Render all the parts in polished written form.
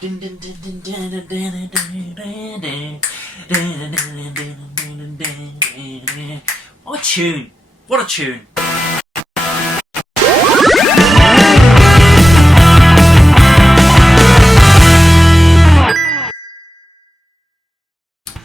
What a tune! What a tune!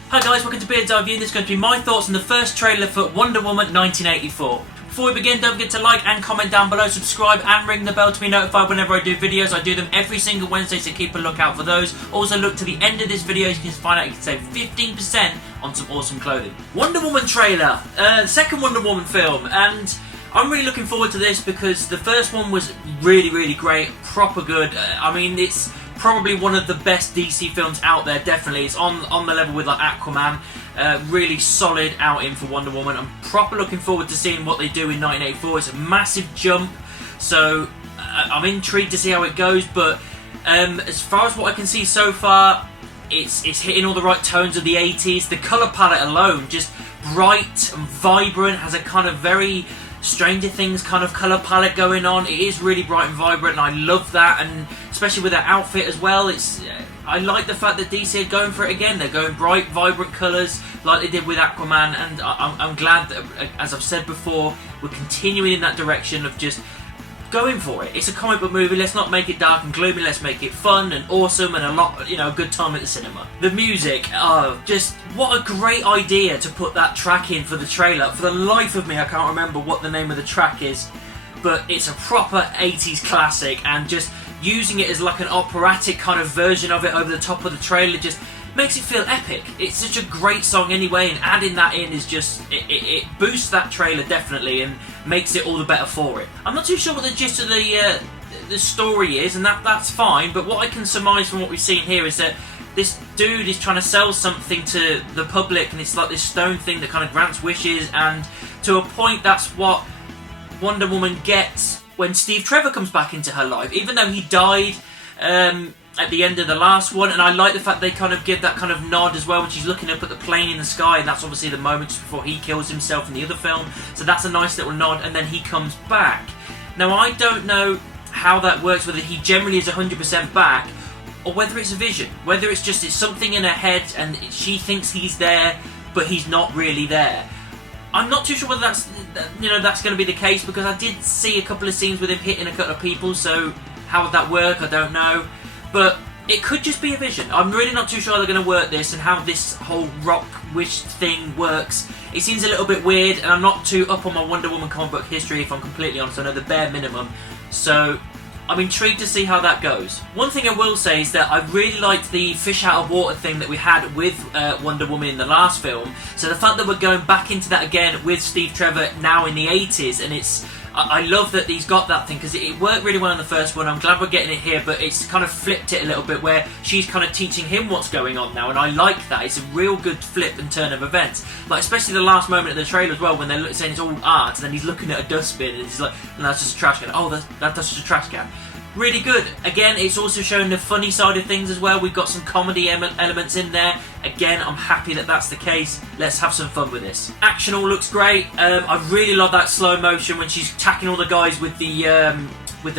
Hi guys, welcome to Beard's Eye View. This is going to be my thoughts on the first trailer for Wonder Woman 1984. Before we begin, don't forget to like and comment down below, subscribe and ring the bell to be notified whenever I do videos. I do them every single Wednesday, so keep a lookout for those. Also look to the end of this video, you can find out you can save 15% on some awesome clothing. Wonder Woman trailer, second Wonder Woman film, and I'm really looking forward to this because the first one was really great, proper good. I mean, it's probably one of the best DC films out there, definitely. It's on the level with like Aquaman. Really solid outing for Wonder Woman. I'm proper looking forward to seeing what they do in 1984. It's a massive jump, so I'm intrigued to see how it goes, but as far as what I can see so far, it's hitting all the right tones of the 80s. The colour palette alone, just bright and vibrant, has a kind of very Stranger Things kind of colour palette going on. It is really bright and vibrant, and I love that, and especially with that outfit as well. I like the fact that DC are going for it again. They're going bright, vibrant colours like they did with Aquaman, and I'm glad that, as I've said before, we're continuing in that direction of just going for it. It's a comic book movie. Let's not make it dark and gloomy. Let's make it fun and awesome and a lot, a good time at the cinema. The music, just what a great idea to put that track in for the trailer. For the life of me, I can't remember what the name of the track is, but it's a proper 80s classic, and just using it as like an operatic kind of version of it over the top of the trailer just makes it feel epic. It's such a great song anyway, and adding that in is just, it boosts that trailer definitely and makes it all the better for it. I'm not too sure what the gist of the story is, and that's fine, but what I can surmise from what we've seen here is that this dude is trying to sell something to the public, and it's like this stone thing that kind of grants wishes, and to a point that's what Wonder Woman gets when Steve Trevor comes back into her life, even though he died at the end of the last one. And I like the fact they kind of give that kind of nod as well when she's looking up at the plane in the sky, and that's obviously the moment just before he kills himself in the other film, so that's a nice little nod, and then he comes back. Now I don't know how that works, whether he generally is 100% back, or whether it's a vision, whether it's something in her head and she thinks he's there but he's not really there. I'm not too sure whether that's going to be the case, because I did see a couple of scenes with him hitting a couple of people, so how would that work? I don't know. But it could just be a vision. I'm really not too sure how they're going to work this and how this whole rock wish thing works. It seems a little bit weird, and I'm not too up on my Wonder Woman comic book history, if I'm completely honest. I know the bare minimum. So I'm intrigued to see how that goes. One thing I will say is that I really liked the fish out of water thing that we had with Wonder Woman in the last film. So the fact that we're going back into that again with Steve Trevor now in the 80s, and I love that he's got that thing, because it worked really well in the first one. I'm glad we're getting it here, but it's kind of flipped it a little bit where she's kind of teaching him what's going on now, and I like that. It's a real good flip and turn of events. Like especially the last moment of the trailer as well, when they're saying it's all art, and then he's looking at a dustbin and he's like, no, that's just a trash can. Oh, that's just a trash can. Really good. Again, it's also showing the funny side of things as well. We've got some comedy elements in there. Again, I'm happy that that's the case. Let's have some fun with this. Action all looks great. I really love that slow motion when she's attacking all the guys with the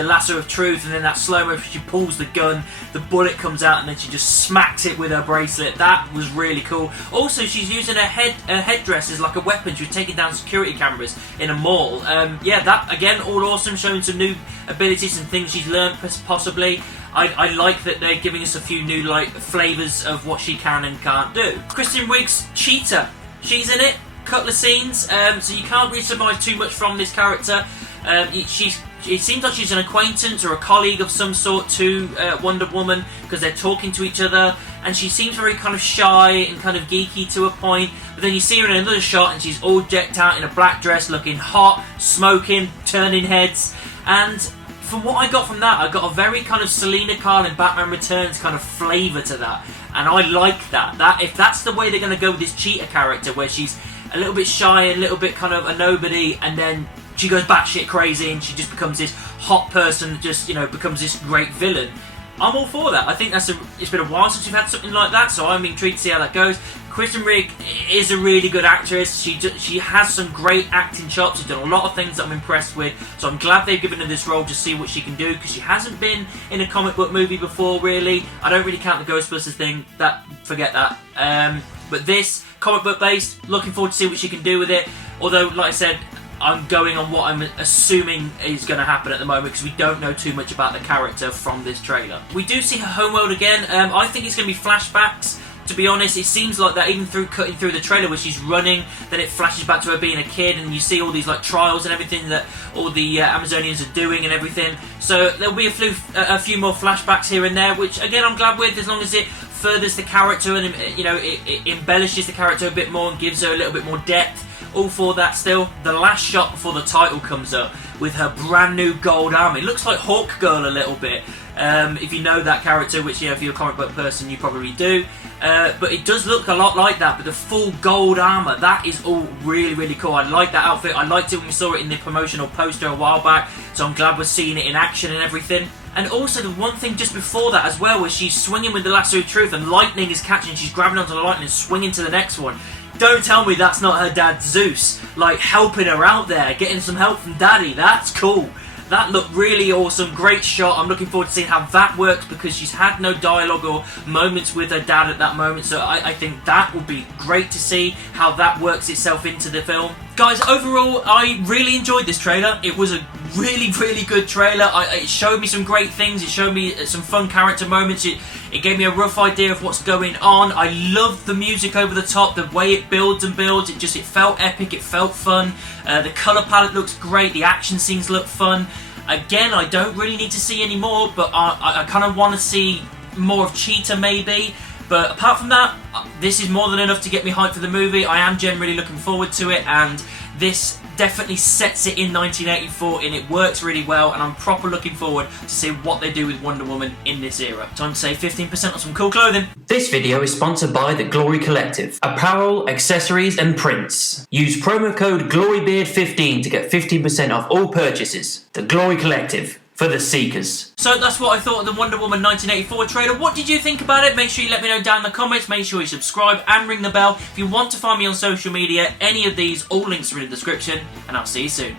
lasso of truth, and then that slow motion, she pulls the gun, the bullet comes out, and then she just smacks it with her bracelet. That was really cool. Also, she's using her headdress as like a weapon. She was taking down security cameras in a mall. Yeah, that again, all awesome, showing some new abilities and things she's learned possibly. I like that they're giving us a few new flavours of what she can and can't do. Kristen Wiig's Cheetah. She's in it. Couple of scenes. So you can't really surmise too much from this character. It seems like she's an acquaintance or a colleague of some sort to Wonder Woman, because they're talking to each other, and she seems very kind of shy and kind of geeky to a point, but then you see her in another shot and she's all decked out in a black dress, looking hot, smoking, turning heads, and from what I got from that, I got a very kind of Selena Kyle in Batman Returns kind of flavour to that, and I like that. If that's the way they're going to go with this Cheetah character, where she's a little bit shy, a little bit kind of a nobody, and then she goes batshit crazy and she just becomes this hot person that just, becomes this great villain. I'm all for that. I think it's been a while since we've had something like that, so I'm intrigued to see how that goes. Kristen Rigg is a really good actress. She has some great acting chops. She's done a lot of things that I'm impressed with. So I'm glad they've given her this role to see what she can do, because she hasn't been in a comic book movie before, really. I don't really count the Ghostbusters thing. Forget that. But this, comic book based, looking forward to see what she can do with it. Although, like I said, I'm going on what I'm assuming is going to happen at the moment, because we don't know too much about the character from this trailer. We do see her Homeworld again. I think it's going to be flashbacks. To be honest, it seems like that even through cutting through the trailer where she's running, then it flashes back to her being a kid, and you see all these like trials and everything that all the Amazonians are doing and everything. So there'll be a few more flashbacks here and there, which again I'm glad with, as long as it furthers the character and it embellishes the character a bit more and gives her a little bit more depth. All for that still. The last shot before the title comes up with her brand new gold armor. It looks like Hawkgirl a little bit. If you know that character, which if you're a comic book person you probably do. But it does look a lot like that, but the full gold armor, that is all really, really cool. I like that outfit. I liked it when we saw it in the promotional poster a while back, so I'm glad we're seeing it in action and everything. And also the one thing just before that as well, where she's swinging with the lasso of truth and lightning is catching, she's grabbing onto the lightning and swinging to the next one. Don't tell me that's not her dad Zeus, like helping her out there, getting some help from Daddy. That's cool. That looked really awesome, great shot. I'm looking forward to seeing how that works, because she's had no dialogue or moments with her dad at that moment, so I think that will be great to see how that works itself into the film. Guys, overall, I really enjoyed this trailer. It was a really, really good trailer. It showed me some great things. It showed me some fun character moments. It gave me a rough idea of what's going on. I loved the music over the top, the way it builds and builds. It felt epic, it felt fun. The colour palette looks great, the action scenes look fun. Again, I don't really need to see any more, but I kind of want to see more of Cheetah maybe. But apart from that, this is more than enough to get me hyped for the movie. I am generally looking forward to it, and this definitely sets it in 1984 and it works really well, and I'm proper looking forward to see what they do with Wonder Woman in this era. Time to save 15% on some cool clothing. This video is sponsored by the LBRY Collective. Apparel, accessories and prints. Use promo code GLORYBEARD15 to get 15% off all purchases. The LBRY Collective. For the seekers. So that's what I thought of the Wonder Woman 1984 trailer. What did you think about it? Make sure you let me know down in the comments. Make sure you subscribe and ring the bell. If you want to find me on social media, any of these, all links are in the description. And I'll see you soon.